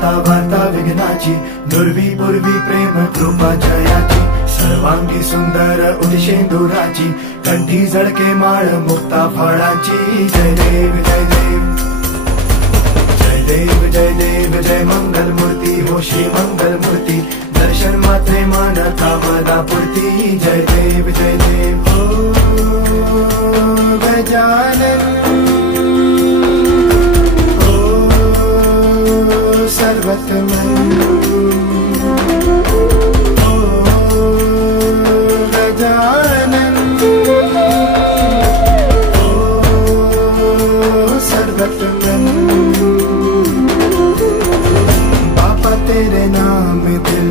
दाता वार्ता विघ्नाची, नुरवी पूर्वी प्रेम कृपा जयाची, सर्वांगी सुंदर उदिशेंदुराची, कंठी झळके माळ मुक्ता फळाची। जय देव जय देव जय देव जय देव जय मंगल मूर्ती हो श्री मंगल मूर्ती, दर्शन मात्रे मान कामना पूर्ती। जय देव जय देव ओ गजानन ओ सर्वतमन ओ गजानन ओ सर्वतमन। बापा तेरे नाम दिल